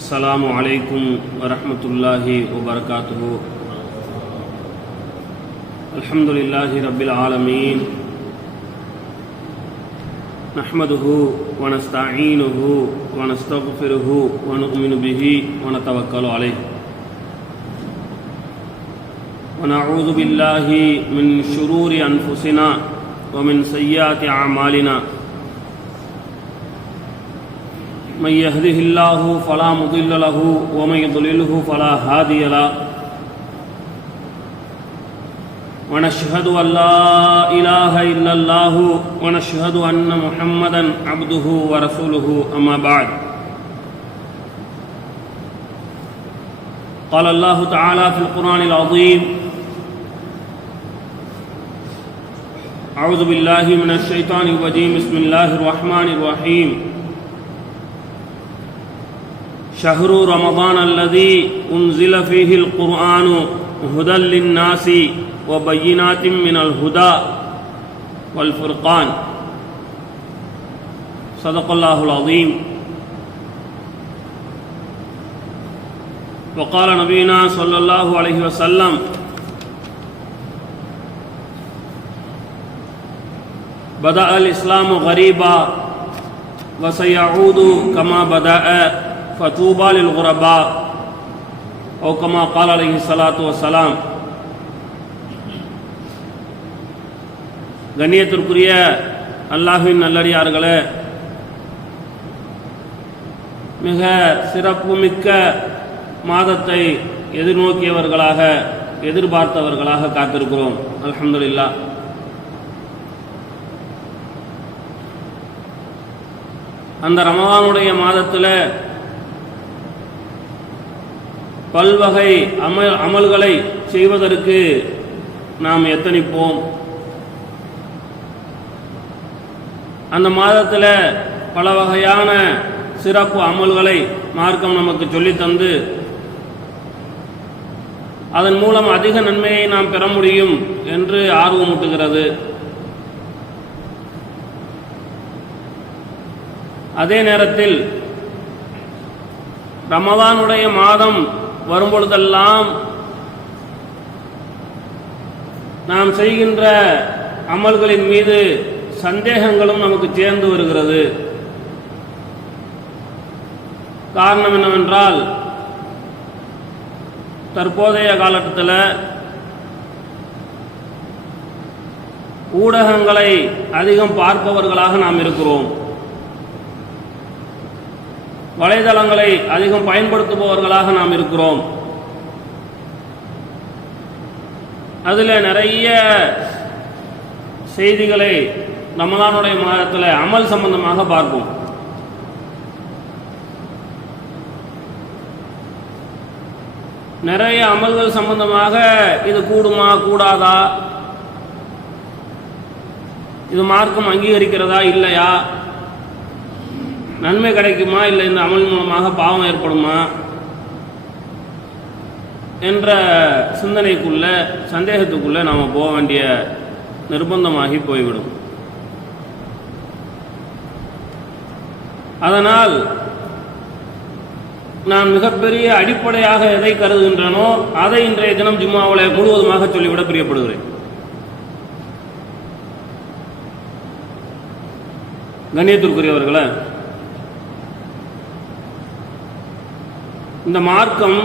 السلام عليكم ورحمة الله وبركاته. الحمد لله رب العالمين، نحمده ونستعينه ونستغفره ونؤمن به ونتوكل عليه، ونعوذ بالله من شرور أنفسنا ومن سيئات أعمالنا. من يهده الله فلا مضل له ومن يضلله فلا هادي له، ونشهد أن لا إله إلا الله ونشهد أن محمدا عبده ورسوله. أما بعد، قال الله تعالى في القرآن العظيم: أعوذ بالله من الشيطان الرجيم، بسم الله الرحمن الرحيم. شهر رمضان الذي أنزل فيه القرآن هدى للناس وبينات من الهدى والفرقان. صدق الله العظيم. وقال نبينا صلى الله عليه وسلم: بدأ الإسلام غريبا وسيعود كما بدأ فطوبى للغرباء، أو كما قال عليه الصلاة والسلام. கண்ணியத்திற்குரிய அல்லாஹ்வின் நல்லடியார்களே, மிக சிறப்புமிக்க மாதத்தை எதிர்நோக்கியவர்களாக, எதிர்பார்த்தவர்களாக காத்திருக்கிறோம். அல்ஹம்துலில்லாஹ். அந்த ரமலானுடைய மாதத்தில் பல்வகை அமல்களை செய்வதற்கு நாம் எத்தனிப்போம். அந்த மாதத்தில் பல வகையான சிறப்பு அமல்களை மார்க்கம் நமக்கு சொல்லித்தந்து அதன் மூலம் அதிக நன்மையை நாம் பெற முடியும் என்று ஆர்வமூட்டுகிறது. அதே நேரத்தில் ரமலானுடைய மாதம் வரும்பொழுதெல்லாம் நாம் செய்கின்ற அமல்களின் மீது சந்தேகங்களும் நமக்கு சேர்ந்து வருகிறது. காரணம் என்னவென்றால், தற்போதைய காலகட்டத்தில் ஊடகங்களை அதிகம் பார்ப்பவர்களாக நாம் இருக்கிறோம். வலைதளங்களை அதிகம் பயன்படுத்துபவர்களாக நாம் இருக்கிறோம். அதில் நிறைய செய்திகளை ரமலானுடைய மாதத்தில் அமல் சம்பந்தமாக பார்ப்போம். நிறைய அமல்கள் சம்பந்தமாக இது கூடுமா கூடாதா, இது மார்க்கம் அங்கீகரிக்கிறதா இல்லையா, நன்மை கிடைக்குமா இல்லை இந்த அமல் மூலமாக பாவம் ஏற்படுமா என்ற சிந்தனைக்குள்ள, சந்தேகத்துக்குள்ள நாம் போக வேண்டிய நிர்பந்தமாகி போய்விடும். அதனால் நான் மிகப்பெரிய அடிப்படையாக எதை கருதுகின்றனோ அதை இன்றைய தினம் ஜும்மாவிலே முழுவதுமாக சொல்லிவிட பிரியப்படுகிறேன். கண்ணியத்திற்குரியவர்களே, இந்த மார்க்கம்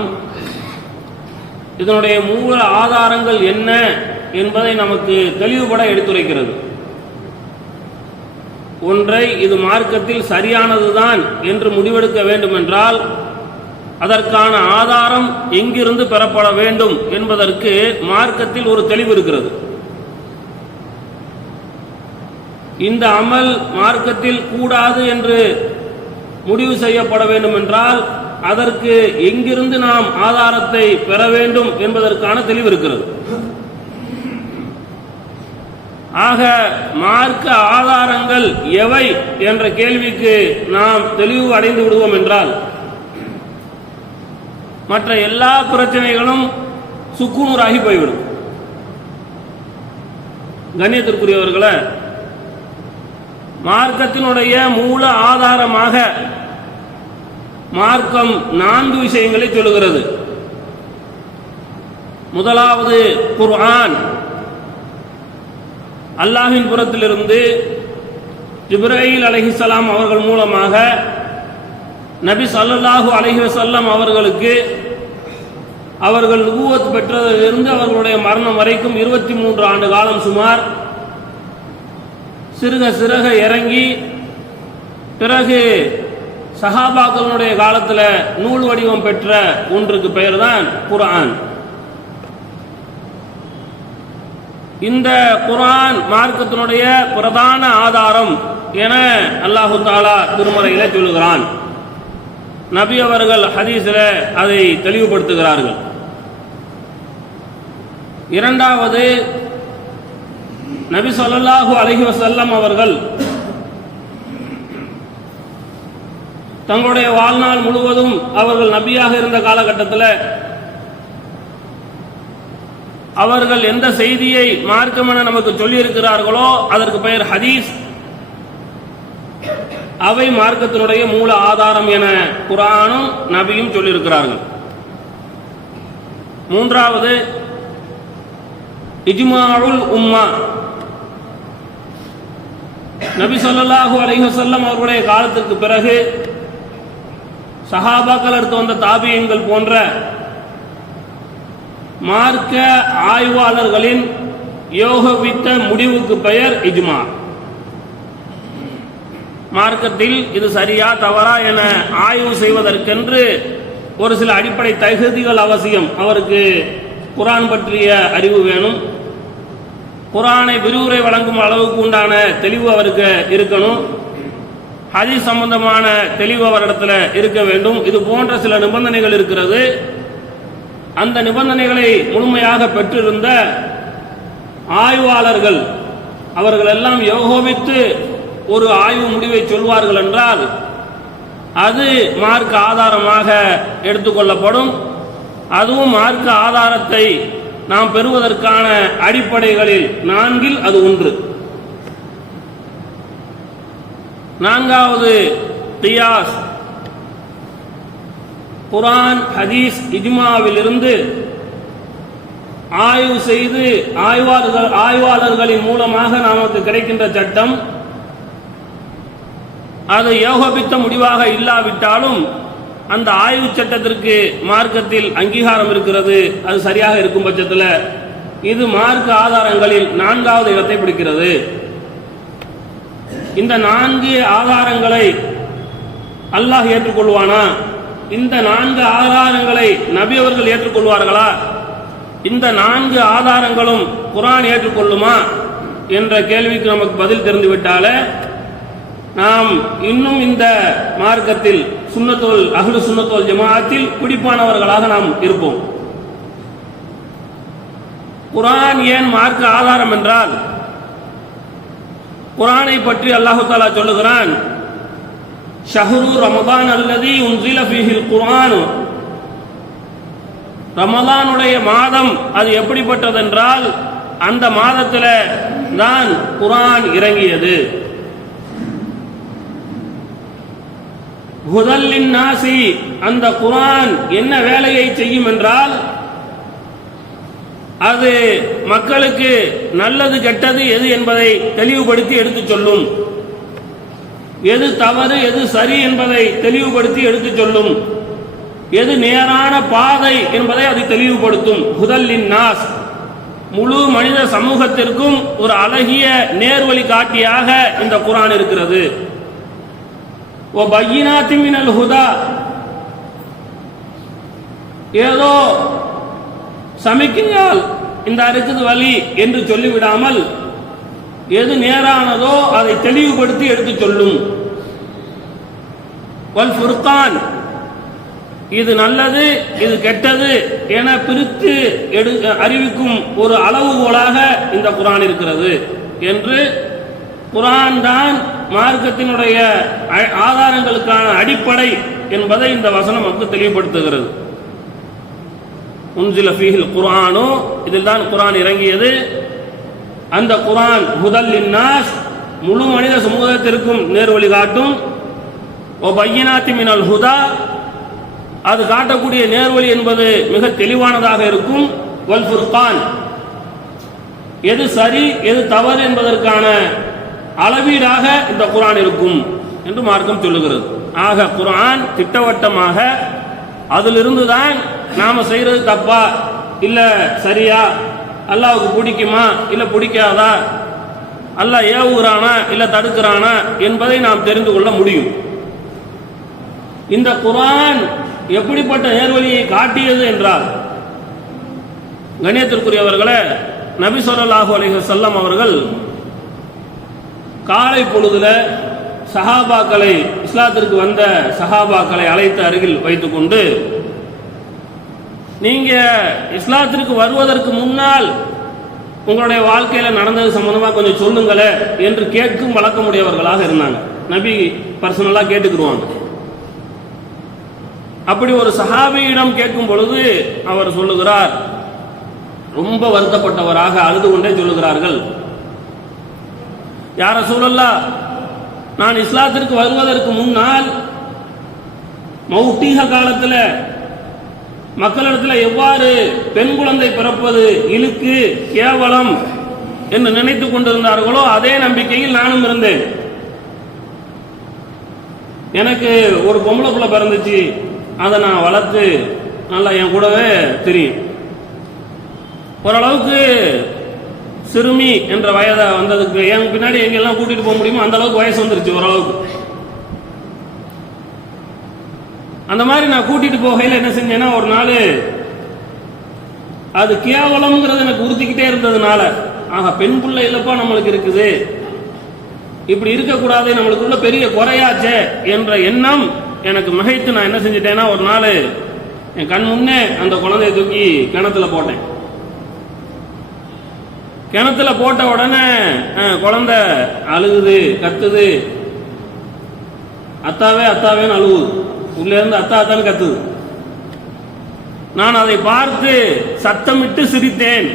இதனுடைய மூல ஆதாரங்கள் என்ன என்பதை நமக்கு தெளிவுபட எடுத்துரைக்கிறது. ஒன்றை இது மார்க்கத்தில் சரியானதுதான் என்று முடிவெடுக்க வேண்டும் என்றால் அதற்கான ஆதாரம் எங்கிருந்து பெறப்பட வேண்டும் என்பதற்கு மார்க்கத்தில் ஒரு தெளிவு இருக்கிறது. இந்த அமல் மார்க்கத்தில் கூடாது என்று முடிவு செய்யப்பட வேண்டும் என்றால் அதற்கு எங்கிருந்து நாம் ஆதாரத்தை பெற வேண்டும் என்பதற்கான தெளிவு இருக்கிறது. ஆக மார்க்க ஆதாரங்கள் எவை என்ற கேள்விக்கு நாம் தெளிவு அடைந்து விடுவோம் என்றால் மற்ற எல்லா பிரச்சனைகளும் சுக்குநூறாகி போய்விடும். கண்ணியத்திற்குரியவர்களே, மார்க்கத்தினுடைய மூல ஆதாரமாக மார்க்கம் 4 விஷயங்களை சொல்லுகிறது. முதலாவது குர்ஆன், அல்லாஹ்வின் புறத்திலிருந்து ஜிப்ரீல் அலைஹிஸ்ஸலாம் அவர்கள் மூலமாக நபி ஸல்லல்லாஹு அலைஹி வஸல்லம் அவர்களுக்கு அவர்கள் நுபுவத் பெற்றதிலிருந்து அவர்களுடைய மரணம் வரைக்கும் 23 ஆண்டு காலம் சுமார் சிறுக சிறுக இறங்கி, பிறகு சஹாபாக்களுடைய காலத்தில் நூல் வடிவம் பெற்ற ஒன்றுக்கு பெயர் தான் குர்ஆன். இந்த குர்ஆன் மார்க்கத்தினுடைய பிரதான ஆதாரம் என அல்லாஹு தஆலா திருமறையிலே சொல்லுகிறான். நபி அவர்கள் ஹதீஸில் அதை தெளிவுபடுத்துகிறார்கள். இரண்டாவது, நபி ஸல்லல்லாஹு அலைஹி வஸல்லம் அவர்கள் தங்களுடைய வாழ்நாள் முழுவதும் அவர்கள் நபியாக இருந்த காலகட்டத்தில் அவர்கள் எந்த செய்தியை மார்க்கம் என நமக்கு சொல்லி இருக்கிறார்களோ அதற்கு பெயர் ஹதீஸ். அவை மார்க்கத்தினுடைய மூல ஆதாரம் என குர்ஆனும் நபியும் சொல்லியிருக்கிறார்கள். மூன்றாவது, இஜ்மாஉல் உம்மா. நபி ஸல்லல்லாஹு அலைஹி வஸல்லம் அவர்களுடைய காலத்திற்கு பிறகு சஹாபாக்கள் அடுத்து வந்த தாபியீன்கள் போன்ற மார்க்க ஆய்வாளர்களின் யோகவித்த முடிவுக்கு பெயர் இஜ்மா. மார்க்கத்தில் இது சரியா தவறா என ஆய்வு செய்வதற்கென்று ஒரு சில அடிப்படை தகுதிகள் அவசியம். அவருக்கு குர்ஆன் பற்றிய அறிவு வேணும், குர்ஆனை விரிவுரை வழங்கும் அளவுக்கு உண்டான தெளிவு அவருக்கு இருக்கணும், ஹதீஸ் சம்பந்தமான தெளிவு அவரிடத்தில் இருக்க வேண்டும். இது போன்ற சில நிபந்தனைகள் இருக்கிறது. அந்த நிபந்தனைகளை முழுமையாக பெற்றிருந்த ஆய்வாளர்கள் அவர்கள் எல்லாம் யோகோபித்து ஒரு ஆய்வு முடிவை சொல்வார்கள் என்றால் அது மார்க்க ஆதாரமாக எடுத்துக்கொள்ளப்படும். அதுவும் மார்க்க ஆதாரத்தை நாம் பெறுவதற்கான அடிப்படைகளில் 4 அது ஒன்று. நான்காவது, கியாஸ். குர்ஆன், ஹதீஸ், இஜ்மாவில் இருந்து ஆய்வு செய்து ஆய்வாளர்களின் மூலமாக நமக்கு கிடைக்கின்ற சட்டம் அது யோகபித்த முடிவாக இல்லாவிட்டாலும் அந்த ஆய்வு சட்டத்திற்கு மார்க்கத்தில் அங்கீகாரம் இருக்கிறது. அது சரியாக இருக்கும் பட்சத்தில் இது மார்க்க ஆதாரங்களில் 4வது இடத்தை பிடிக்கிறது. இந்த 4 ஆதாரங்களை அல்லாஹ் ஏற்றுக்கொள்வானா? இந்த 4 ஆதாரங்களை நபி அவர்கள் ஏற்றுக்கொள்வார்களா? இந்த 4 ஆதாரங்களும் குர்ஆன் ஏற்றுக்கொள்ளுமா என்ற கேள்விக்கு நமக்கு பதில் தெரிந்துவிட்டாலே நாம் இன்னும் இந்த மார்க்கத்தில் அஹ்லு சுன்னத்துல் ஜமாஅத்தில் பிடிப்பானவர்களாக நாம் இருப்போம். குர்ஆன் ஏன் மார்க்க ஆதாரம் என்றால், குர்ஆனை பற்றி அல்லாஹ் தஆலா சொல்லுகிறான், ஷஹ்ரு ரமதான் அல்லதி உன்ஸில ஃபீஹில் குர்ஆன். ரமலானுடைய மாதம் அது எப்படிப்பட்டதென்றால் அந்த மாதத்தில் தான் குர்ஆன் இறங்கியது. ஹுதல் லின்னாசி, அந்த குர்ஆன் என்ன வேலையை செய்யும் என்றால் அது மக்களுக்கு நல்லது கெட்டது எது என்பதை தெளிவுபடுத்தி எடுத்துச் சொல்லும், எது தவறு எது சரி என்பதை தெளிவுபடுத்தி எடுத்துச் சொல்லும், எது நேரான பாதை என்பதை அது தெளிவுபடுத்தும். ஹுதல் லின்னாஸ், முழு மனித சமூகத்திற்கும் ஒரு அழகிய நேர்வழி காட்டியாக இந்த குர்ஆன் இருக்கிறது. ஓ பையினாத்தி மினல் ஹுதா, ஏதோ சமிக்கையால் இந்த இருக்குது வழி என்று சொல்லிவிடாமல் எது நேரானதோ அதை தெளிவுபடுத்தி எடுத்து சொல்லும். வல் ஃபுர்கான், இது நல்லது இது கெட்டது என பிரித்து அறிவிக்கும் ஒரு அளவுகோலாக இந்த குர்ஆன் இருக்கிறது என்று குர்ஆன் தான் மார்க்கத்தினுடைய ஆதாரங்களுக்கான அடிப்படை என்பதை இந்த வசனம் நமக்கு தெளிவுபடுத்துகிறது. உன்ஸில ஃபீஹில் குர்ஆனு, இதில் தான் குர்ஆன் இறங்கியது. அந்த குர்ஆன் ஹுதல் லின்னாஸ், முழு மனித சமூகத்திற்கும் நேர்வழி காட்டும். ஒ பையினாத்தி மினல் ஹுதா, அது காட்டக்கூடிய நேர்வழி என்பது மிக தெளிவானதாக இருக்கும். வல் ஃபுர்கான், எது சரி எது தவறு என்பதற்கான அளவீடாக இந்த குர்ஆன் இருக்கும் என்று மார்க்கம் சொல்லுகிறது. ஆக குர்ஆன் திட்டவட்டமாக அதிலிருந்து தான் நாம செய்யறது தப்பா இல்ல சரியா, அல்லாஹ்வுக்கு பிடிக்குமா இல்ல பிடிக்காதா, அல்லாஹ் ஏவுகிறானா இல்ல தடுக்கிறானா என்பதை நாம் தெரிந்து கொள்ள முடியும். இந்த குர்ஆன் எப்படிப்பட்ட நேர்வழியை காட்டியது என்றால், கண்ணியத்திற்குரியவர்களே, நபி ஸல்லல்லாஹு அலைஹி வஸல்லம் அவர்கள் காலை பொழுதுல சஹாபாக்களை, இஸ்லாத்திற்கு வந்த சஹாபாக்களை அழைத்து அருகில் வைத்துக்கொண்டு, நீங்க இஸ்லாத்திற்கு வருவதற்கு முன்னால் உங்களுடைய வாழ்க்கையில நடந்தது சம்பந்தமா கொஞ்சம் சொல்லுங்களே என்று கேட்கும் வழக்கமுடையவர்களாக இருந்தாங்க. நபி பர்சனலா கேட்டுக்குருவாங்க. அப்படி ஒரு சஹாபியிடம் கேட்கும் பொழுது அவர் சொல்லுகிறார், ரொம்ப வருத்தப்பட்டவராக அழுது கொண்டே சொல்லுகிறார்கள், யா ரசூலல்லாஹ், நான் இஸ்லாத்திற்கு வருவதற்கு முன்னால் மௌட்டீக காலத்தில் மக்களிடத்தில் எவ்வாறு பெண் குழந்தை பிறப்பது இழுக்கு கேவலம் என்று நினைத்துக் கொண்டிருந்தார்களோ அதே நம்பிக்கையில் நானும் இருந்தேன். எனக்கு ஒரு பொம்பளை பிள்ளை பிறந்துச்சு, அதை நான் வளர்த்து நல்லா என் கூடவே தெரியும். ஓரளவுக்கு சிறுமி என்ற வயதை வந்ததுக்கு என் பின்னாடி எங்கெல்லாம் கூட்டிட்டு போக முடியுமோ அந்த அளவுக்கு வயசு வந்துருச்சு ஓரளவுக்கு. அந்த மாதிரி நான் கூட்டிட்டு போகையில் என்ன செஞ்சேன்னா, ஒரு நாள் அது கேவலம்ங்கிறது எனக்கு உறுத்திக்கிட்டே இருந்ததுனால, ஆக பெண் பிள்ளை இல்லப்பா நம்மளுக்கு இருக்குது, இப்படி இருக்கக்கூடாது, நம்மளுக்குள்ள பெரிய குறையாச்சே என்ற எண்ணம் எனக்கு மிகைத்து நான் என்ன செஞ்சிட்டேன்னா, ஒரு நாள் என் கண் முன்னே அந்த குழந்தையை தூக்கி கிணத்துல போட்டேன். கிணத்துல போட்ட உடனே குழந்தை அழுகுது, கத்துது, அத்தாவே அத்தாவேன்னு அழுகுது, உள்ள இருந்து அத்தா அத்தான்னு கத்துது. நான் அதை பார்த்து சத்தமிட்டு சிரித்தேன்.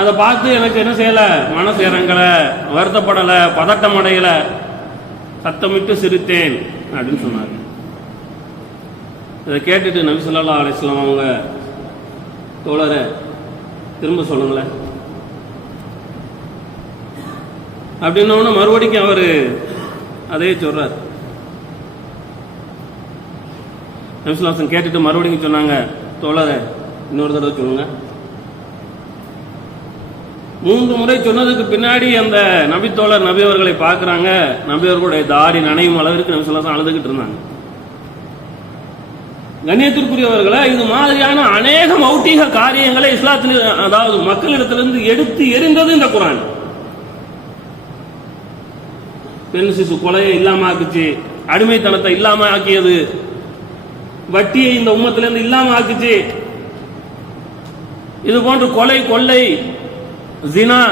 அதை பார்த்து எனக்கு என்ன செய்யல, மனசு இறங்கல, வருத்தப்படல, பதட்டம் அடையல, சத்தமிட்டு சிரித்தேன் அப்படின்னு சொன்னாங்க. இதை கேட்டுட்டு நபி ஸல்லல்லாஹு அலைஹி வஸல்லம் அவங்க, தோழரே திரும்ப சொல்லுங்களேன் அப்படின்னு மறுபடிக்கும் அவரு அதே சொல்றார். நபி ஸல்லல்லாஹு அலைஹி வஸல்லம் கேட்டுட்டு மறுபடியும் சொன்னாங்க, தோழரே இன்னொரு தடவை சொல்லுங்க. 3 முறை சொன்னதுக்கு பின்னாடி அந்த நபி தோழர் நபி அவர்களை பார்க்கிறாங்க. நபி அவர்களுடைய தாடி நனையும் அளவிற்கு நபி ஸல்லல்லாஹு அலைஹி வஸல்லம் அழுதுகிட்டு இருந்தாங்க. கண்ணியத்திற்குரியவர்களை, இது மாதிரியான அநேக மௌட்டிக காரியங்களை இஸ்லாத்தில், அதாவது மக்களிடத்திலிருந்து எடுத்து எறிந்தது இந்த குர்ஆன். பெண் சிசு கொலையை இல்லாம ஆக்குச்சு, அடிமைத்தனத்தை இல்லாம ஆக்கியது, வட்டியை இந்த உம்மத்திலிருந்து இல்லாம ஆக்குச்சு. இது போன்று கொலை, கொள்ளை, ஜினா,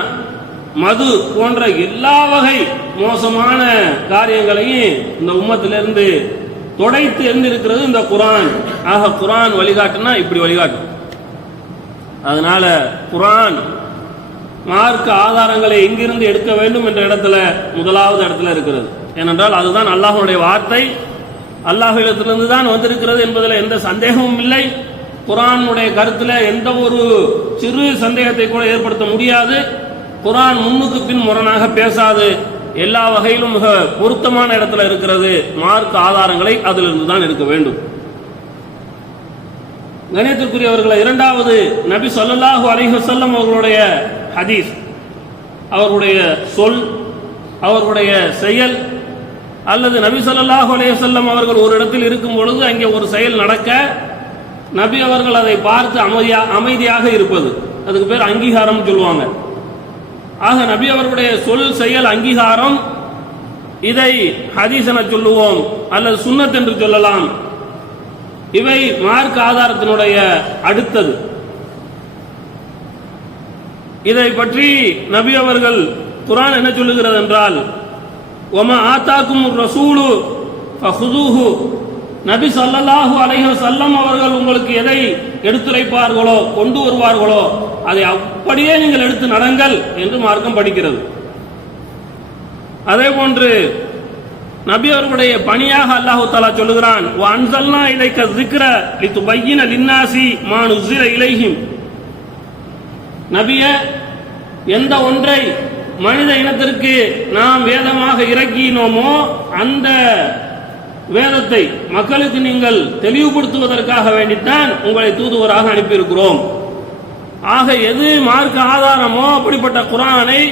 மது போன்ற எல்லா வகை மோசமான காரியங்களையும் இந்த உம்மத்திலிருந்து தொடைத்து எந்திருக்கிறது இந்த குர்ஆன். ஆக குர்ஆன் வழிகாட்டுனா இப்படி வழிகாட்டும். அதனால குர்ஆன் மார்க்க ஆதாரங்களை எங்கிருந்து எடுக்க வேண்டும் என்ற இடத்துல முதலாவது இடத்துல இருக்கிறது. ஏனென்றால் அதுதான் அல்லாஹ்வுடைய வார்த்தை, அல்லாஹ்விடத்திலிருந்து தான் வந்திருக்கிறது என்பதில் எந்த சந்தேகமும் இல்லை. குர்ஆனுடைய கருத்துல எந்த ஒரு சிறு சந்தேகத்தை கூட ஏற்படுத்த முடியாது. குர்ஆன் முன்னுக்கு பின் முரணாக பேசாது, எல்லா வகையிலும் மிக பொருத்தமான இடத்துல இருக்கிறது. மார்க்க ஆதாரங்களை அதிலிருந்து தான் எடுக்க வேண்டும். கணியத்திற்குரியவர்களை, இரண்டாவது நபி ஸல்லல்லாஹு அலைஹி வஸல்லம் அவர்களுடைய ஹதீஸ், அவர்களுடைய சொல், அவர்களுடைய செயல், அல்லது நபி ஸல்லல்லாஹு அலைஹி வஸல்லம் அவர்கள் ஒரு இடத்தில் இருக்கும் பொழுது அங்கே ஒரு செயல் நடக்க நபி அவர்கள் அதை பார்த்து அமைதியாக இருப்பது, அதுக்கு பேர் அங்கீகாரம் சொல்லுவாங்க. ஆக நபி அவர்களுடைய சொல், செயல், அங்கீகாரம், இதை ஹதீஸ் என சொல்லுவோம் அல்லது சுன்னத் என்று சொல்லலாம். இவை மார்க்க ஆதாரத்தினுடைய அடுத்தது. இதை பற்றி நபி அவர்கள் குர்ஆன் என்ன சொல்லுகிறது என்றால், வமா ஆதாக்கும் ரசூலு ஃபஹுதுஹு, நபி ஸல்லல்லாஹு அலைஹி வஸல்லம் அவர்கள் உங்களுக்கு எதை எடுத்துரைப்பார்களோ, கொண்டு வருவார்களோ அதை அப்படியே நீங்கள் எடுத்து நடங்கள் என்று மார்க்கம் படிக்கிறது. அதே போன்று நபி அவர்களுடைய பணியாக அல்லாஹு தஆலா சொல்லுகிறான், வஅன்ஸல்னா இலைக்க ذிக்ர லிதுபய்யின லின்னாஸி மா நுஸில இலைஹிம். நபியே, எந்த ஒன்றை மனித இனத்திற்கு நாம் வேதமாக இறக்கினோமோ அந்த வேதத்தை மக்களுக்கு நீங்கள் தெளிவுபடுத்துவதற்காக வேண்டித்தான் உங்களை தூதுவராக அனுப்பியிருக்கிறோம். ஆக எது மார்க்க ஆதாரமோ அப்படிப்பட்ட குர்ஆனை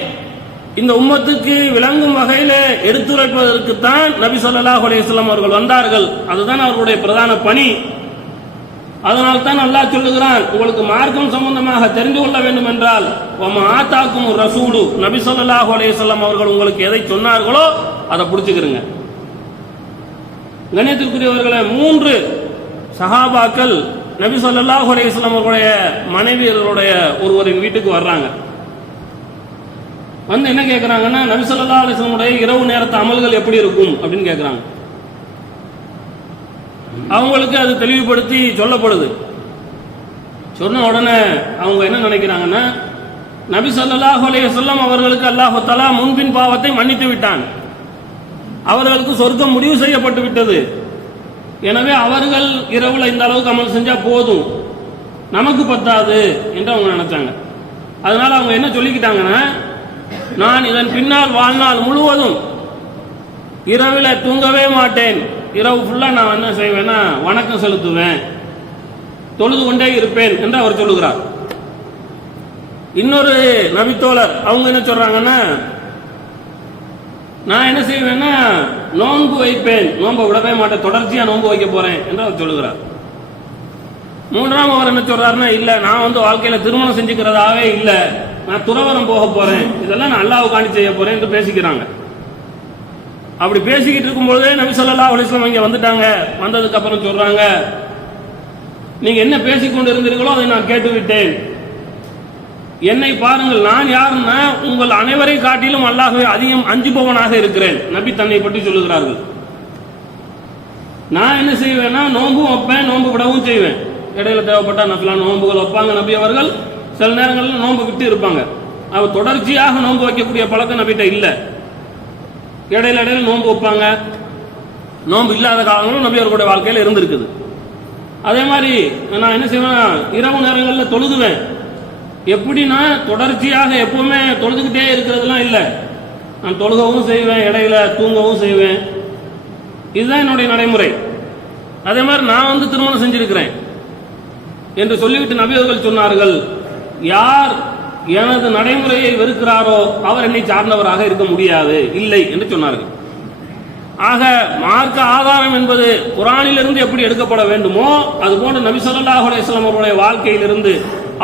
இந்த உம்மத்துக்கு விளங்கும் வகையில எடுத்துரைப்பதற்குத்தான் நபி ஸல்லல்லாஹு அலைஹி வஸல்லம் அவர்கள் வந்தார்கள். அதுதான் அவர்களுடைய பிரதான பணி. அதனால் தான் அல்லாஹ் சொல்லுகிறான், உங்களுக்கு மார்க்கம் சம்பந்தமாக தெரிந்து கொள்ள வேண்டும் என்றால் வமா ஆதாக்கும் ரசூலு, நபி ஸல்லல்லாஹு அலைஹி வஸல்லம் அவர்கள் உங்களுக்கு எதை சொன்னார்களோ அதை பிடிச்சுக்கிறங்க. கண்ணியத்திற்குரியவர்களே, 3 சஹாபாக்கள் நபி ஸல்லல்லாஹு அலைஹி வஸல்லம் அவர்களுடைய மனைவியர்களுடைய ஒருவரின் வீட்டுக்கு வர்றாங்க. வந்து என்ன கேட்கறாங்கன்னா, நபி ஸல்லல்லாஹு அலைஹி வஸல்லம் உடைய இரவு நேரத்து அமல்கள் எப்படி இருக்கும் அப்படின்னு கேட்கறாங்க. அவங்களுக்கு அது தெளிவுபடுத்தி சொல்லப்படுது. சொன்ன உடனே அவங்க என்ன நினைக்கிறாங்கன்னா, நபி ஸல்லல்லாஹு அலைஹி வஸல்லம் அவர்களுக்கு அல்லாஹ் தஆலா முன்பின் பாவத்தை மன்னித்து விட்டான், அவர்களுக்கு சொர்க்கம் முடிவு செய்யப்பட்டு விட்டது. எனவே அவர்கள் இரவுல இந்த அளவுக்கு அமல் செஞ்சா போதும், நமக்கு பத்தாது என்று அவங்க நினைச்சாங்க. அதனால அவங்க என்ன சொல்லிக்கிட்டாங்கன்னா, நான் இதன் பின்னால் வாழ்நாள் முழுவதும் இரவில் தூங்கவே மாட்டேன், இரவு ஃபுல்லா நான் என்ன செய்வேன்னா வணக்கம் செலுத்துவேன், தொழுது கொண்டே இருப்பேன் என்று அவர் சொல்லுகிறார். இன்னொரு நபித்தோழர் அவங்க என்ன சொல்றாங்கன்னா, நான் என்ன செய்வேன்னா நோன்பு வைப்பேன், நோன்பை விடவே மாட்டேன், தொடர்ச்சியா நோன்பு வைக்க போறேன் என்று அவர் சொல்லுகிறார். 3ஆம் அவர் என்ன சொல்றாருன்னா, இல்ல நான் வந்து வாழ்க்கையில திருமணம் செஞ்சுக்கிறதாவே இல்ல, நான் துறவரம் போக போறேன், இதெல்லாம் நான் அல்லாஹ்வுக்காண்டி செய்ய போறேன் என்று பேசிக்கிறாங்க. அப்படி பேசிக்கிட்டு இருக்கும்போதே நபி ஸல்லல்லாஹு அலைஹி வஸல்லம் இங்க வந்துட்டாங்க. வந்ததுக்கு அப்புறம் சொல்றாங்க, நீங்க என்ன பேசிக்கொண்டு இருந்தீர்களோ அதை நான் கேட்டுவிட்டேன், என்னை பாருங்கள், நான் யாருன்னா உங்கள் அனைவரை காட்டிலும் அல்லாஹ்வை அதிகம் அஞ்சுபவனாக இருக்கிறேன். நபி தன்னை பற்றி சொல்லுகிறார்கள். நான் என்ன செய்வேன்னா நோன்பும் வைப்பேன், நோன்பு விடவும் செய்வேன். இடையில தேவைப்பட்டா நஃபிலான நோன்புகள் வைப்பாங்க நபி அவர்கள். சில நேரங்களில் நோன்பு விட்டு இருப்பாங்க. அவர் தொடர்ச்சியாக நோன்பு வைக்கக்கூடிய பழக்கம் நபிட்ட இல்லை. இடையில இடையில நோன்பு வைப்பாங்க. நோன்பு இல்லாத காலங்களும் நபி அவர்களுடைய வாழ்க்கையில் இருந்திருக்குது. அதே மாதிரி நான் என்ன செய்வேன், இரவு நேரங்களில் தொழுதுவேன். எப்படின்னா தொடர்ச்சியாக எப்பவுமே தொழுதுகிட்டே இருக்கிறதுலாம் இல்லை, நான் தொழுகவும் செய்வேன், இடையில தூங்கவும் செய்வேன். இதுதான் என்னுடைய நடைமுறை. அதே மாதிரி நான் வந்து திருமணம் செஞ்சிருக்கிறேன் என்று சொல்லிவிட்டு நபி அவர்கள் சொன்னார்கள், யார் எனது நடைமுறையை வெறுக்கிறாரோ அவர் என்னை சார்ந்தவராக இருக்க முடியாது, இல்லை என்று சொன்னார்கள். ஆக மார்க்க ஆதாரம் என்பது குர்ஆனிலிருந்து எப்படி எடுக்கப்பட வேண்டுமோ அதுபோன்று நபி ஸல்லல்லாஹு அலைஹி வஸல்லம் அவர்களுடைய வாழ்க்கையிலிருந்து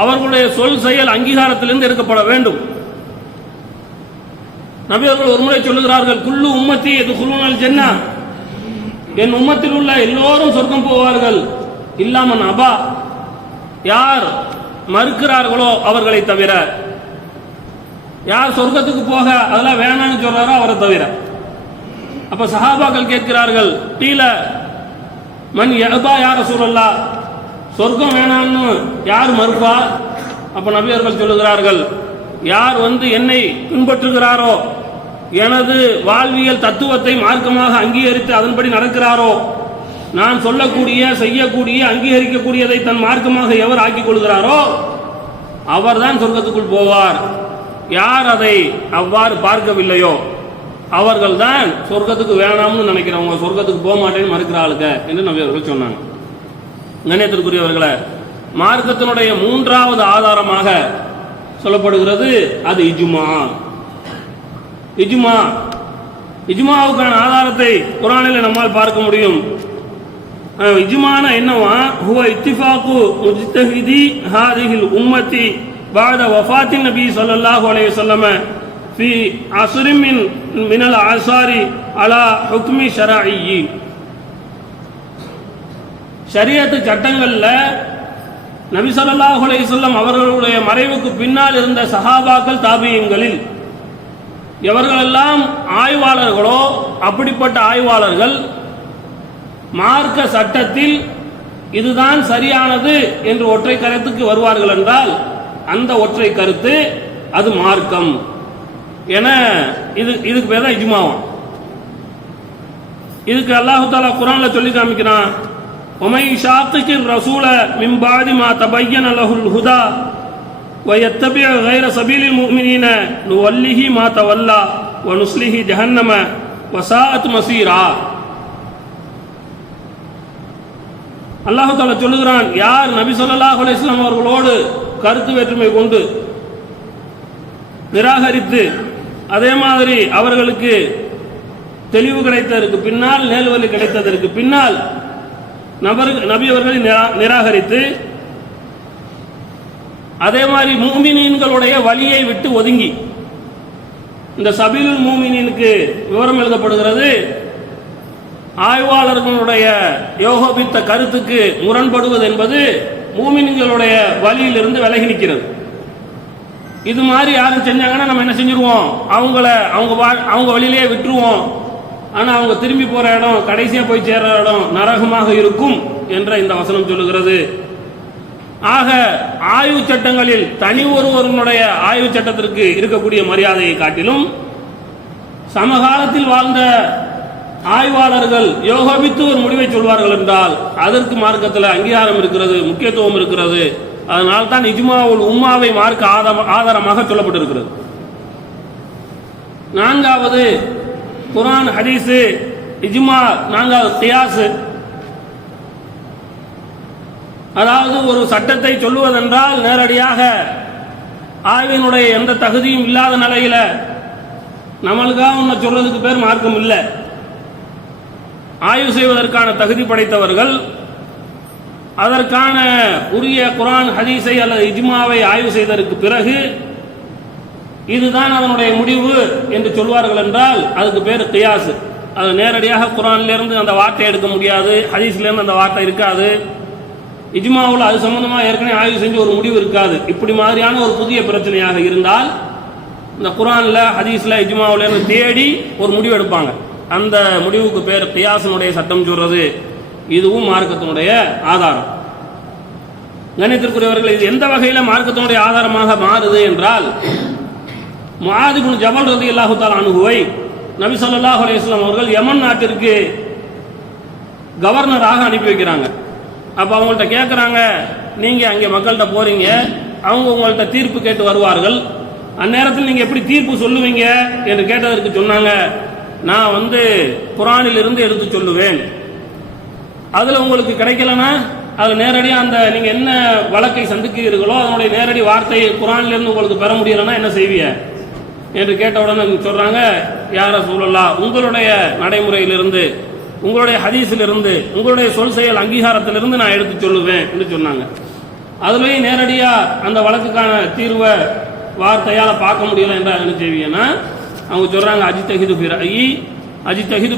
அவர்களுடைய சொல் செயல் அங்கீகாரத்திலிருந்து எடுக்கப்பட வேண்டும். நபி அவர்கள் ஒருமுறை சொல்லுகிறார்கள், குல்லு உம்மத்தி யதுகுலூனல் ஜன்னah, என் உம்மத்தில் உள்ள எல்லோரும் சொர்க்கம் போவார்கள், இல்லாமன் அபா, யார் மறுக்கிறார்களோ அவர்களை தவிர. யார் சொர்க்கத்துக்கு போக அதெல்லாம் வேணாம்னு சொல்றாரோ அவரை தவிர. அப்ப சஹாபாக்கள் கேட்கிறார்கள், கீல மன் யஅபா யா ரசூலல்லாஹ், சொர்க்கம் வேணாம்னு யார் மறுப்பா? அப்ப நபி அவர்கள் சொல்லுகிறார்கள், யார் வந்து என்னை பின்பற்றுகிறாரோ, எனது வாழ்வியல் தத்துவத்தை மார்க்கமாக அங்கீகரித்து அதன்படி நடக்கிறாரோ, நான் சொல்லக்கூடிய செய்யக்கூடிய அங்கீகரிக்கக்கூடியதை தன் மார்க்கமாக எவர் ஆக்கிக் கொள்கிறாரோ அவர்தான் சொர்க்கத்துக்குள் போவார். யார் அதை அவ்வாறு பார்க்கவில்லையோ அவர்கள் தான் சொர்க்கத்துக்கு வேணாம்னு நினைக்கிறவங்க, சொர்க்கத்துக்கு போக மாட்டேன்னு மறுக்கிற ஆளுங்க என்று நபி அவர்கள் சொன்னாங்க. கண்ணியத்திற்குரியவர்களே, மார்க்கத்தினுடைய 3வது ஆதாரமாக சொல்லப்படுகிறது அது இஜ்மா. இஜ்மாவுக்கான ஆதாரத்தை குர்ஆனில் நம்மால் பார்க்க முடியும். இஜ்மான என்னவா, ஹுவ இத்திஃபாகு முஜ்தஹிதி ஹாதிஹில் உம்மத்தி பாத வஃபாத்தின் நபி ஸல்லல்லாஹு அலைஹி வஸல்லம் ஃபி அஸ்ரின் மினல் ஆசாரி அலா ஹுக்மி ஷரஈ. ஷரியத்து சட்டங்கள்ல நபி ஸல்லல்லாஹு அலைஹி வஸல்லம் அவர்களுடைய மறைவுக்கு பின்னால் இருந்த சஹாபாக்கள் தாபியீன்களில் எவர்களெல்லாம் ஆய்வாளர்களோ அப்படிப்பட்ட ஆய்வாளர்கள் மார்க்க சட்டத்தில் இதுதான் சரியானது என்று ஒற்றை கருத்துக்கு வருவார்கள் என்றால் அந்த ஒற்றை கருத்து அது மார்க்கம் என இதுக்கு பேர் தான் இஜ்மாவா. இதுக்கு அல்லாஹு தாலா குர்ஆன்ல சொல்லி காமிக்கிறான், ஒமை ஷாக்கிர் ரசூல மின் பாதி மா தபய்யன லஹுல் ஹுதா வயத்தபி கைர சபீலில் முஃமினீன நுவல்லிஹி மா தவல்லா வனுஸ்லிஹி ஜஹன்னம வசாஅத் மசீரா. அல்லாஹு தாலா சொல்லுகிறான், யார் நபி ஸல்லல்லாஹு அலைஹி வஸல்லம் அவர்களோடு கருத்து வேற்றுமை கொண்டு நிராகரித்து அதே மாதிரி அவர்களுக்கு தெளிவு கிடைத்ததற்கு பின்னால், நேர்வழி கிடைத்ததற்கு பின்னால் நபி அவர்களை நிராகரித்து அதே மாதிரி மூமினீன்களுடைய வழியை விட்டு ஒதுங்கி, இந்த சபீலுல் மூமினீனுக்கு விவரம் எழுதப்படுகிறது, ஆய்வாளர்களுடைய யோகோபித்த கருத்துக்கு முரண்படுவது என்பது மூமின்களுடைய வழியிலிருந்து விலகி நிற்கிறது. இது மாதிரி யாரும் செஞ்சாங்கன்னா நம்ம என்ன செஞ்சிருவோம், அவங்க வழியிலேயே விட்டுருவோம். ஆனா அவங்க திரும்பி போற இடம், கடைசியா போய் சேர்ற இடம் நரகமாக இருக்கும் என்ற இந்த வசனம் சொல்லுகிறது. ஆக ஆய்வு சட்டங்களில் தனி ஒருவருடைய ஆய்வு சட்டத்திற்கு இருக்கக்கூடிய மரியாதையை காட்டிலும் சமகாலத்தில் வாழ்ந்த ஆய்வாளர்கள் யோகபித்து ஒரு முடிவை சொல்வார்கள் என்றால் அதற்கு மார்க்கத்தில் அங்கீகாரம் இருக்கிறது, முக்கியத்துவம் இருக்கிறது. அதனால் தான் இஜ்மாவுல் உம்மாவை மார்க்க ஆதாரமாக சொல்லப்பட்டிருக்கிறது. நான்காவது குர்ஆன் ஹதீஸ் இஜ்மா, நான்காவது கியாஸ். அதாவது ஒரு சட்டத்தை சொல்லுவதென்றால் நேரடியாக ஆய்வினுடைய எந்த தகுதியும் இல்லாத நிலையில நம்மளுக்காக ஒன்று சொல்றதுக்கு பேர் மார்க்கம் இல்லை. ஆய்வு செய்வதற்கான தகுதி படைத்தவர்கள் அதற்கான உரிய குர்ஆன் ஹதீஸை அல்லது இஜ்மாவை ஆய்வு செய்ததற்கு பிறகு இதுதான் அதனுடைய முடிவு என்று சொல்வார்கள் என்றால் அதுக்கு பேர் கியாஸ். அது நேரடியாக குர்ஆனிலிருந்து அந்த வார்த்தை எடுக்க முடியாது, ஹதீஸ்லேருந்து அந்த வார்த்தை இருக்காது, இஜ்மாவில் அது சம்பந்தமாக ஏற்கனவே ஆய்வு செஞ்சு ஒரு முடிவு இருக்காது. இப்படி மாதிரியான ஒரு புதிய பிரச்சனையாக இருந்தால் இந்த குர்ஆன்ல ஹதீஸ்ல இஜ்மாவில் தேடி ஒரு முடிவு எடுப்பாங்க. அந்த முடிவுக்கு பேர் கியாஸினுடைய சட்டம் சொல்றது. இதுவும் மார்க்கத்தினுடைய ஆதாரம். கணித்திற்குரியவர்கள், இது எந்த வகையில மார்க்கத்தினுடைய ஆதாரமாக மாறுது என்றால், முஆத் இப்னு ஜபல் ரலியல்லாஹு தஆலா அன்ஹுவை நபி ஸல்லல்லாஹு அலைஹி வஸல்லம் அவர்கள் யமன் நாட்டிற்கு கவர்னராக அனுப்பி வைக்கிறாங்க. அப்ப அவங்கள்ட்ட கேட்கறாங்க, நீங்க அங்கே மக்கள்கிட்ட போறீங்க, அவங்க உங்கள்கிட்ட தீர்ப்பு கேட்டு வருவார்கள், அந்நேரத்தில் நீங்க எப்படி தீர்ப்பு சொல்லுவீங்க என்று கேட்டதற்கு சொன்னாங்க, நான் குர்ஆனில் இருந்து எடுத்து சொல்லுவேன். அதுல உங்களுக்கு கிடைக்கலன்னா அது நேரடியா அந்த நீங்க என்ன வழக்கை சந்திக்கிறீர்களோ அதனுடைய நேரடி வார்த்தையை குர்ஆனில் இருந்து உங்களுக்கு பெற முடியலன்னா என்ன செய்வீங்க என்று கேட்டவுடனே சொல்றாங்க, யா ரசூலல்லாஹ், உங்களுடைய நடைமுறையிலிருந்து, உங்களுடைய ஹதீஸிலிருந்து, உங்களுடைய சொல் செயல் அங்கீகாரத்திலிருந்து நான் எடுத்து சொல்லுவேன் என்று சொன்னாங்க. அதுலயும் நேரடியா அந்த வழக்குக்கான தீர்வை வார்த்தையால பார்க்க முடியல என்றால் என்ன செய்வீங்கன்னா அவங்க சொல்றாங்க, அஜித்தஹிது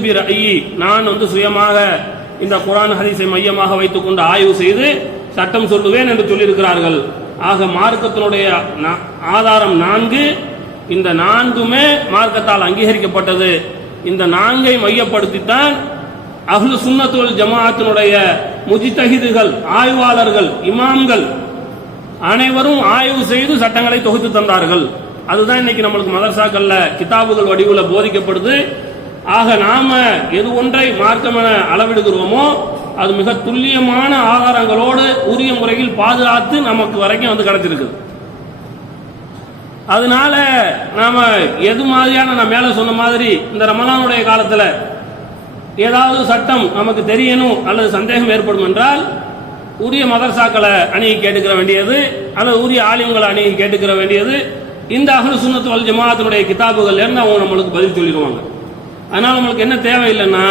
பி ரஅயி, நான் சுயமாக இந்த குர்ஆன் ஹதீஸை மையமாக வைத்துக் கொண்டு ஆய்வு செய்து சட்டம் சொல்லுவேன் என்று சொல்லியிருக்கிறார்கள். ஆக மார்க்கத்தினுடைய ஆதாரம் 4, இந்த 4மே மார்க்கத்தால் அங்கீகரிக்கப்பட்டது. இந்த 4ஐ மையப்படுத்தித்தான் அஹ்லு சுன்னத் வல் ஜமாஅத்தினுடைய முஜ்தஹிதுகள், ஆய்வாளர்கள், இமாம்கள் அனைவரும் ஆய்வு செய்து சட்டங்களை தொகுத்து தந்தார்கள். அதுதான் இன்னைக்கு நம்மளுக்கு மதரசாக்கள்ல கிதாபுகள் வடிவில் போதிக்கப்படுது. ஆக நாம எது ஒன்றை மார்க்கம் என அளவிடுகிறோமோ அது மிக துல்லியமான ஆதாரங்களோடு உரிய முறையில் பாதுகாத்து நமக்கு வரைக்கும் கிடைச்சிருக்கு. அதனால நாம எது மாதிரியான, நான் மேல சொன்ன மாதிரி இந்த ரமலானுடைய காலத்துல ஏதாவது சட்டம் நமக்கு தெரியணும் அல்லது சந்தேகம் ஏற்படும் என்றால் உரிய மதரசாக்களை அணுகி கேட்டுக்கிற வேண்டியது அல்லது உரிய ஆலிம்களை அணுகி கேட்டுக்கிற வேண்டியது. இந்த அஹ்லு சுன்னத் வல் ஜமாஅத்தினுடைய கிதாபுகள் இருந்து அவங்க நம்மளுக்கு பதில் சொல்லிடுவாங்க. அதனால நம்மளுக்கு என்ன தேவையில்லைன்னா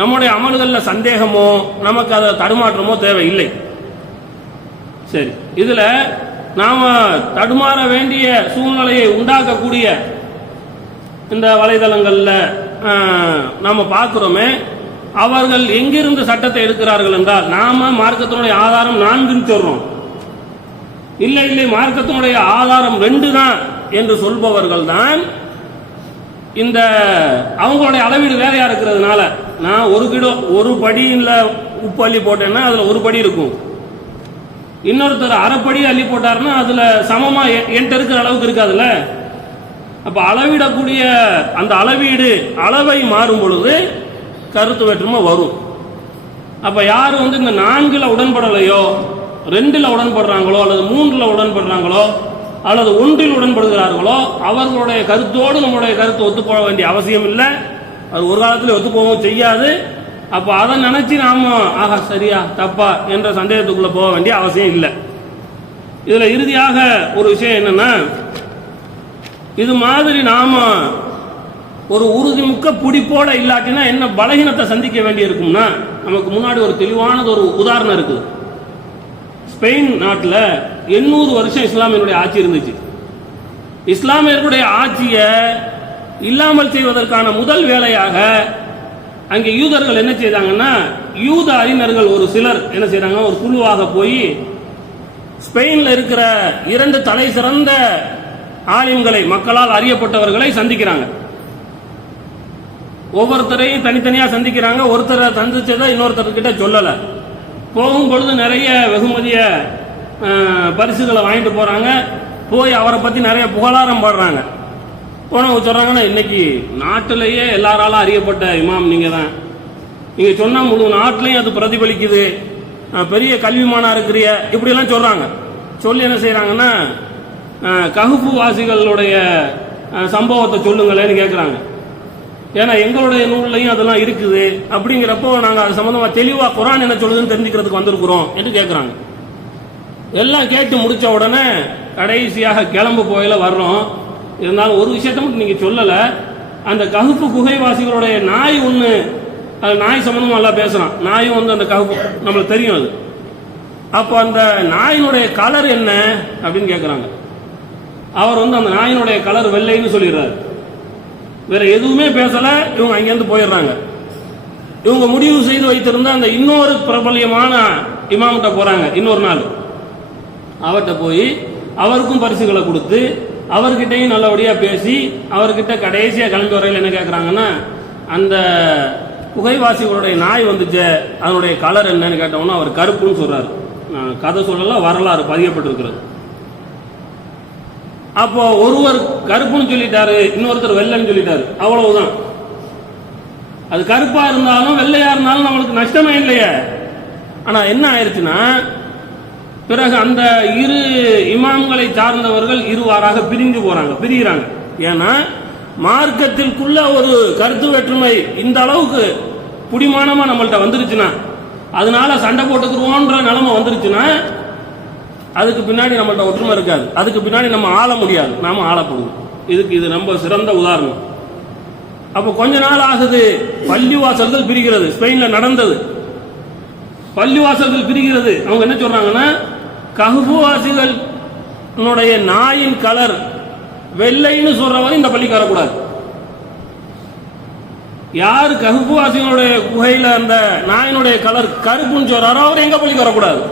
நம்முடைய அமல்கள்ல சந்தேகமோ நமக்கு அதை தடுமாற்றமோ தேவையில்லை. சரி, இதுல நாம தடுமாற வேண்டிய சூழ்நிலையை உண்டாக்கக்கூடிய இந்த வலைதளங்கள்ல நாம பார்க்கிறோமே, அவர்கள் எங்கிருந்து சட்டத்தை எடுக்கிறார்கள் என்றால், நாம மார்க்கத்தினுடைய ஆதாரம் 4ன்னு சொல்றோம், இல்லை இல்லை மார்க்கத்தினுடைய ஆதாரம் 2 தான் என்று சொல்பவர்கள் தான் இந்த அவங்களுடைய அளவீடு வேறையா இருக்கிறதுனால, நான் 1 கிலோ 1 படியில உப்பு அள்ளி போட்டேன்னா அதுல 1 படி இருக்கும், இன்னொருத்தர் 1/2 படி அள்ளி போட்டாருன்னா அதுல சமமா என்கிட்ட இருக்கிற அளவுக்கு இருக்காதுல்ல. அப்ப அளவிடக்கூடிய அந்த அளவீடு அளவை மாறும் பொழுது கருத்து வேற்றுமை வரும். அப்ப யாரு இந்த 4ல் உடன்படலையோ, 2ல் உடன்படுறாங்களோ, அல்லது 3ல் உடன்படுறாங்களோ, அல்லது 1ல் உடன்படுகிறார்களோ, அவர்களுடைய கருத்தோடு நம்முடைய கருத்து ஒத்து போக வேண்டிய அவசியம் இல்லை. அது ஒரு காலத்தில் ஒத்து போகவும் செய்யாது. அப்ப அதை நினைச்சு நாம ஆகா சரியா தப்பா என்ற சந்தேகத்துக்குள்ள போக வேண்டிய அவசியம் இல்லை. இதுல இறுதியாக ஒரு விஷயம் என்னன்னா, இது மாதிரி நாம ஒரு உறுதிமிக்க பிடிப்போட இல்லாட்டினா என்ன பலகீனத்தை சந்திக்க வேண்டி இருக்கும்னா, நமக்கு முன்னாடி ஒரு தெளிவானது ஒரு உதாரணம் இருக்குது. ஸ்பெயின் நாட்டில் 800 வருஷம் இஸ்லாமியனுடைய ஆட்சி இருந்துச்சு. இஸ்லாமியர்களுடைய ஆட்சியை இல்லாமல் செய்வதற்கான முதல் வேலையாக அங்கே யூதர்கள் என்ன செய்தாங்கன்னா, யூத அறிஞர்கள் ஒரு சிலர் என்ன செய்றாங்க, ஒரு குழுவாக போய் ஸ்பெயின்ல இருக்கிற 2 தலை சிறந்த ஆலிம்களை, மக்களால் அறியப்பட்டவர்களை சந்திக்கிறாங்க. ஒவ்வொருத்தரையும் தனித்தனியா சந்திக்கிறாங்க. ஒருத்தரை சந்திச்சதை இன்னொருத்தர்கிட்ட சொல்லல. போகும் பொழுது நிறைய வெகுமதிய பரிசுகளை வாங்கிட்டு போறாங்க. போய் அவரை பத்தி நிறைய புகழாரம் பாடுறாங்க. போனவங்க சொல்றாங்கன்னா, இன்னைக்கு நாட்டிலேயே எல்லாராலும் அறியப்பட்ட இமாம் நீங்க தான். நீங்க சொன்னா முழு நாட்டிலையும் அது பிரதிபலிக்குது, பெரிய கல்விமானா இருக்கிறிய, இப்படி எல்லாம் சொல்றாங்க. சொல்லி என்ன செய்யறாங்கன்னா, கஹ்ஃப் வாசிகளுடைய சம்பவத்தை சொல்லுங்களேன்னு கேட்கிறாங்க. ஏன்னா எங்களுடைய நூல்லையும் அதெல்லாம் இருக்குது. அப்படிங்கிறப்போ நாங்க அது சம்பந்தமா தெளிவா குர்ஆன் என்ன சொல்லுதுன்னு தெரிஞ்சுக்கிறதுக்கு வந்திருக்கிறோம் என்று கேட்கிறாங்க. எல்லாம் கேட்டு முடிச்ச உடனே கடைசியாக கிளம்பு போயில வர்றோம். இருந்தாலும் ஒரு விஷயத்த மட்டும் நீங்க சொல்லல. அந்த கஹ்ஃப் குகைவாசிகளுடைய நாய் ஒண்ணு, அது நாய் சம்பந்தமா எல்லாம் பேசுறான். நாயும் அந்த கஹ்ஃப் நம்மளுக்கு தெரியும் அது. அப்போ அந்த நாயினுடைய கலர் என்ன அப்படின்னு கேட்கிறாங்க. அவர் அந்த நாயினுடைய கலர் வெள்ளைன்னு சொல்லிடுறாரு. வேற எதுவுமே பேசல. இவங்க அங்கிருந்து போயிடுறாங்க. இவங்க முடிவு செய்து வைத்திருந்த அந்த இன்னொரு பிரபலியமான இமாம்கிட்ட போறாங்க. இன்னொரு நாள் அவர்கிட்ட போய் அவருக்கும் பரிசுகளை கொடுத்து அவர்கிட்டையும் நல்லபடியா பேசி அவர்கிட்ட கடைசியா கிளம்பி வரையில் என்ன கேட்கறாங்கன்னா, அந்த புகைவாசிகளுடைய நாய் வந்துச்சு, அதனுடைய கலர் என்னன்னு கேட்டோம்னா அவர் கருப்புன்னு சொல்றாரு. கதை சொல்லல, வரலாறு பதியப்பட்டிருக்கிறது. அப்போ ஒருவர் கருப்புன்னு சொல்லிட்டாரு, இன்னொருத்தர் வெள்ளைன்னு சொல்லிட்டாரு. அவ்வளவுதான். அது கருப்பா இருந்தாலும் வெள்ளையா இருந்தாலும் நம்மளுக்கு நஷ்டமே இல்லையே. ஆனா என்ன ஆயிடுச்சுன்னா, பிறகு அந்த இரு இமாம்களை சார்ந்தவர்கள் இருவாறாக பிரிகிறாங்க. ஏன்னா மார்க்கத்திற்குள்ள ஒரு கருத்து வேற்றுமை இந்த அளவுக்கு புடிமானமா நம்மள்ட்ட வந்துருச்சுன்னா, அதனால சண்டை போட்டுக்குருவோன்ற நிலைமை வந்துருச்சுன்னா, அதுக்கு பின்னாடி நம்மள்ட்ட ஒற்றுமை இருக்காது. அதுக்கு பின்னாடி நம்ம ஆள முடியாது, நாம ஆளப்படுவோம். இதுக்கு இது ரொம்ப சிறந்த உதாரணம். அப்ப கொஞ்ச நாள் ஆகுது, பள்ளிவாசல்கள் பிரிகிறது. ஸ்பெயின்ல நடந்தது. பள்ளிவாசல்கள் பிரிகிறது. அவங்க என்ன சொல்றாங்கன்னா, கஹ்ஃப்வாசிகள் நாயின் கலர் வெள்ளைன்னு சொல்றவரை இந்த பள்ளிக்கு வரக்கூடாது. யார் கஹ்ஃப்வாசிகளுடைய குகையில அந்த நாயினுடைய கலர் கருப்புன்னு சொல்றாரோ அவர் எங்க பள்ளிக்கு வரக்கூடாது.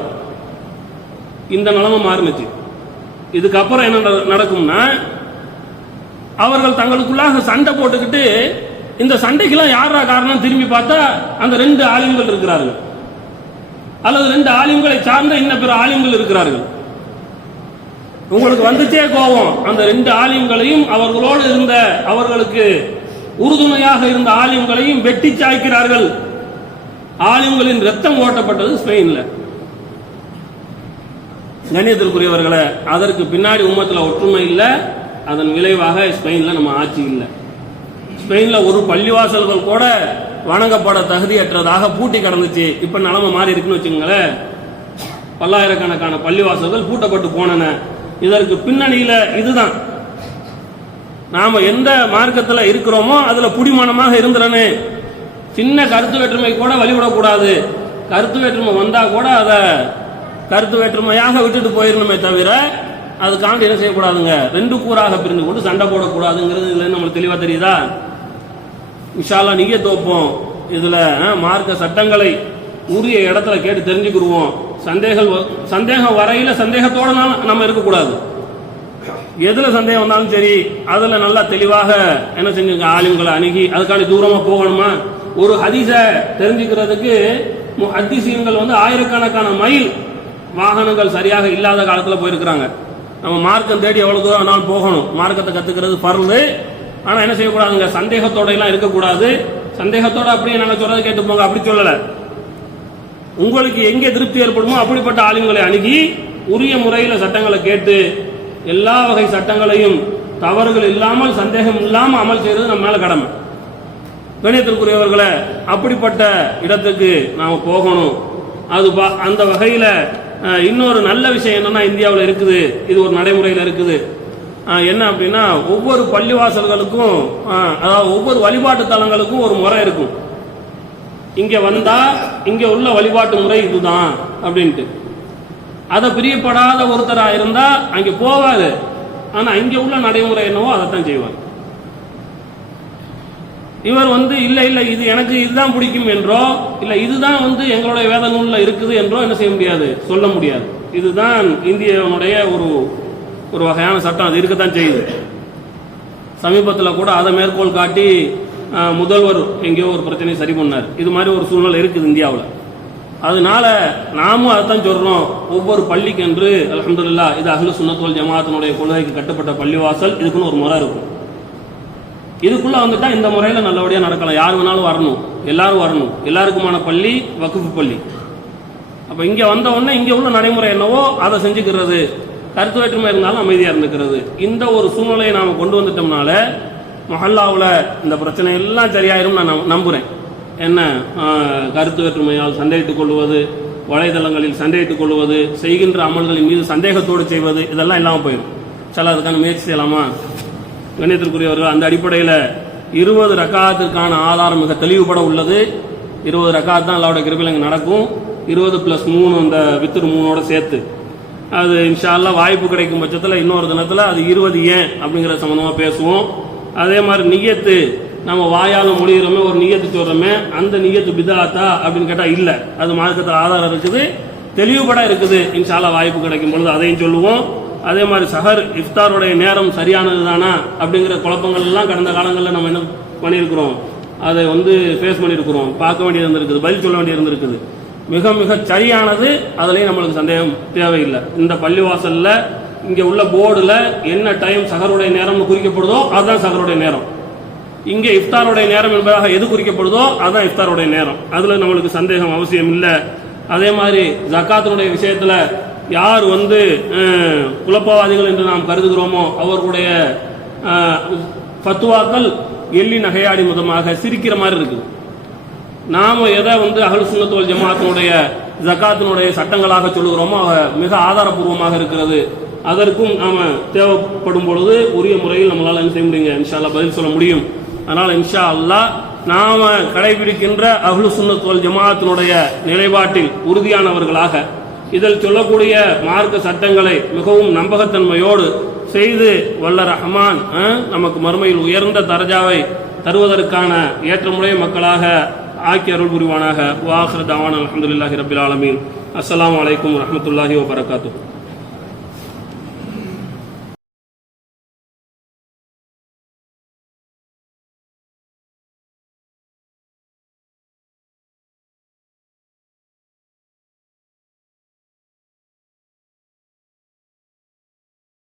இந்த நிலைமை மாறினுச்சு. இதுக்கப்புறம் என்ன நடக்கும்னா, அவர்கள் தங்களுக்குள்ளாக சண்டை போட்டுக்கிட்டு, இந்த சண்டைக்கெல்லாம் யாரா காரணம் திரும்பி பார்த்தா அந்த 2 ஆலிம்கள் இருக்கிறார்கள், அல்லது 2 ஆலிம்களை சார்ந்த இன்னும் பிற ஆலிம்கள் இருக்கிறார்கள். உங்களுக்கு வந்துச்சே கோபம். அந்த 2 ஆலிம்களையும் அவர்களோடு இருந்த அவர்களுக்கு உறுதுணையாக இருந்த ஆலிம்களையும் வெட்டி சாய்க்கிறார்கள். ஆலிம்களின் ரத்தம் ஓட்டப்பட்டது ஸ்பெயின்ல. கண்ணியத்திற்குரியவர்களே, அதற்கு பின்னாடி உம்மத்துல ஒற்றுமை இல்லை. அதன் விளைவாக ஸ்பெயின்ல நம்ம ஆட்சி இல்லை. ஸ்பெயின்ல ஒரு பள்ளிவாசல்கள் கூட வணங்கப்பட தகுதியற்றதாக பூட்டி கிடந்துச்சு. இப்ப நிலைமை மாறி இருக்குன்னு வச்சுங்களேன். பல்லாயிரக்கணக்கான பள்ளிவாசல்கள் பூட்டப்பட்டு போனன. இதற்கு பின்னணியில இதுதான். நாம எந்த மார்க்கத்தில் இருக்கிறோமோ அதுல புடிமானமாக இருந்துறனே. சின்ன கருத்து வேற்றுமை கூட வழிவிடக்கூடாது. கருத்து வேற்றுமை வந்தா கூட அதை கருத்து வேற்றுமையாக விட்டுட்டு போயிடணுமே தவிர, அதுக்காண்டி என்ன செய்யக்கூடாதுங்க, 2 கூறாக பிரிந்து கொண்டு சண்டை போடக்கூடாதுங்கிறது இதுல நம்மளுக்கு தெளிவா தெரியுதா? இன்ஷா அல்லாஹ் நியத் வைப்போம். இதுல மார்க்க சட்டங்களை உரிய இடத்துல கேட்டு தெரிஞ்சுக்கிடுவோம். சந்தேகம் வரையில சந்தேகத்தோட நம்ம இருக்கக்கூடாது. எதுல சந்தேகம் வந்தாலும் சரி, அதுல நல்லா தெளிவாக என்ன செஞ்சுங்க, ஆலிம்களை அணுகி அதுக்காண்டி தூரமா போகணுமா? ஒரு ஹதீஸ தெரிஞ்சுக்கிறதுக்கு முஹத்திஸீன்கள் ஆயிரக்கணக்கான மைல் வாகனங்கள் சரியாக இல்லாத காலத்துல போயிருக்கிறாங்க. நம்ம மார்க்கம் தேடி எவ்வளவு தூரம் வேணாலும் போகணும். மார்க்கத்தை கத்துக்கிறது ஃபர்து. ஆனா என்ன செய்யக்கூடாதுங்க, சந்தேகத்தோட எல்லாம் இருக்கக்கூடாது. சந்தேகத்தோட அப்படியே நாங்க சொல்றதை கேட்டு போங்க, அப்படி சொல்லல. உங்களுக்கு எங்கே திருப்தி ஏற்படுமோ அப்படிப்பட்ட ஆளுங்களை அணுகி உரிய முறையில் சட்டங்களை கேட்டு எல்லா வகை சட்டங்களையும் தவறுகள் இல்லாமல் சந்தேகம் இல்லாமல் அமல் செய்யறது நம்ம மேல கடமை. கணியத்திற்குரியவர்களை, அப்படிப்பட்ட இடத்துக்கு நாம போகணும். அது அந்த வகையில இன்னொரு நல்ல விஷயம் என்னன்னா இந்தியாவில் இருக்குது, இது ஒரு நடைமுறையில் இருக்குது. என்ன அப்படின்னா, ஒவ்வொரு பள்ளிவாசல்களுக்கும் அதாவது ஒவ்வொரு வழிபாட்டு தலங்களுக்கும் ஒரு முறை இருக்கும். இங்க வந்தா இங்க உள்ள வழிபாட்டு முறை இதுதான் அப்படின்ட்டு. அதை பிரியப்படாத ஒருத்தரா இருந்தா அங்க போவாரு, ஆனா இங்க உள்ள நடைமுறை என்னவோ அதைத்தான் செய்வார். இவர் இல்ல இல்ல இது எனக்கு இதுதான் பிடிக்கும் என்றோ, இல்ல இதுதான் எங்களுடைய வேத நூல்ல இருக்குது என்றோ என்ன செய்ய முடியாது, சொல்ல முடியாது. இதுதான் இந்தியாவுடைய ஒரு வகையான சட்டம், அது இருக்கத்தான் செய்யுது. சமீபத்தில் கூட அதை மேற்கோள் காட்டி முதல்வர் எங்கேயோ ஒரு பிரச்சனையை சரி பண்ணார். இது மாதிரி ஒரு சூழ்நிலை இருக்குது இந்தியாவில். அதனால நாமும் அதைத்தான் சொல்றோம். ஒவ்வொரு பள்ளிக்கு என்று அல்ஹம்துலில்லாஹ் இது அஹ்லு சுன்னத் வல் ஜமாஅத்தினுடைய கொள்கைக்கு கட்டுப்பட்ட பள்ளிவாசல், இதுக்குன்னு ஒரு முறை இருக்கும். இதுக்குள்ள வந்துட்டா இந்த முறையில நல்லபடியா நடக்கலாம். யார் வேணாலும் வரணும், எல்லாரும் வரணும், எல்லாருக்குமான பள்ளி வக்ஃப் பள்ளி. அப்ப இங்க வந்த உடனே இங்க உள்ள நடைமுறை என்னவோ அதை செஞ்சுக்கிறது, கருத்து வேற்றுமை இருந்தாலும் அமைதியா இருந்துக்கிறது. இந்த ஒரு சூழ்நிலையை நாம கொண்டு வந்துட்டோம்னால மஹல்லாவுல இந்த பிரச்சனை எல்லாம் சரியாயிரும் நான் நம்புறேன். என்ன கருத்து வேற்றுமையால் சண்டையிட்டுக் கொள்வது, வலைதளங்களில் சண்டையிட்டுக் கொள்வது, செய்கின்ற அமல்களின் மீது சந்தேகத்தோடு செய்வது, இதெல்லாம் இல்லாமல் போயிடும். சில அதுக்கான முயற்சி செய்யலாமா? கண்ணியத்திற்குரியவர்கள், அந்த அடிப்படையில் 20 ரக்காத்திற்கான ஆதாரம் மிக தெளிவுபட உள்ளது. 20 ரக்காத் தான் அல்லாஹ்வுடைய கிருபையில் இங்கே நடக்கும். 20+3 அந்த வித்ரு 3ஓட சேர்த்து அது இன்ஷா அல்லாஹ் வாய்ப்பு கிடைக்கும் பட்சத்தில் இன்னொரு தினத்தில் அது 20 ஏன் அப்படிங்கிற சம்பந்தமாக பேசுவோம். அதே மாதிரி நியத்து, நம்ம வாயால மொழிகிறோமே, ஒரு நியத்து சொல்றோமே, அந்த நியத்து பிதாத்தா அப்படின்னு கேட்டால் இல்லை, அது மார்க்கத்தில் ஆதாரம் இருக்குது, தெளிவுபட இருக்குது. இன்ஷா அல்லாஹ் வாய்ப்பு கிடைக்கும் பொழுது அதையும் சொல்லுவோம். அதே மாதிரி சஹர் இஃப்தாருடைய நேரம் சரியானது தானா அப்படிங்கிற குழப்பங்கள் எல்லாம் கடந்த காலங்களில் நம்ம என்ன பண்ணியிருக்கிறோம், அதை ஃபேஸ் பண்ணியிருக்கிறோம், பார்க்க வேண்டியது இருந்திருக்குது, பதில் சொல்ல வேண்டியது இருந்திருக்குது. மிக மிக சரியானது, அதுலேயும் நம்மளுக்கு சந்தேகம் தேவையில்லை. இந்த பள்ளிவாசல்ல இங்கே உள்ள போர்டில் என்ன டைம் சஹருடைய நேரம்னு குறிக்கப்படுதோ அதுதான் சஹருடைய நேரம். இங்கே இஃப்தாருடைய நேரம் என்பதாக எது குறிக்கப்படுதோ அதுதான் இஃப்தாருடைய நேரம். அதில் நம்மளுக்கு சந்தேகம் அவசியம் இல்லை. அதே மாதிரி ஜக்காத்தினுடைய விஷயத்தில் யார் குழப்பவாதிகள் என்று நாம் கருதுகிறோமோ அவர்களுடைய ஃபத்வாக்கள் எள்ளி நகையாடி முதமாக சிரிக்கிற மாதிரி இருக்குது. நாம எதை அஹ்லு சுன்னத் வல் ஜமாஅத்தினுடைய ஜக்காத்தினுடைய சட்டங்களாக சொல்லுகிறோமோ மிக ஆதாரபூர்வமாக இருக்கிறது. அதற்கும் நாம தேவைப்படும் பொழுது உரிய முறையில் நம்மளால என்ன செய்ய முடியுங்க, இன்ஷா அல்லாஹ் பதில் சொல்ல முடியும். அதனால இன்ஷா அல்லாஹ் நாம கடைபிடிக்கின்ற அஹ்லு சுன்னத் வல் ஜமாஅத்தினுடைய நிலைப்பாட்டில் உறுதியானவர்களாக இதில் சொல்லக்கூடிய மார்க்க சட்டங்களை மிகவும் நம்பகத்தன்மையோடு செய்து வல்ல ரஹ்மான் நமக்கு மறுமையில் உயர்ந்த தரஜாவை தருவதற்கான ஏற்றமுடைய மக்களாக ஆக்கி அருள் புரிவானாக. வாஹிரு தஅவானா அல்ஹம்துலில்லாஹி ரப்பில் ஆலமீன். அஸ்ஸலாமு அலைக்கும் வரஹ்மத்துல்லாஹி வபரகாத்துஹு.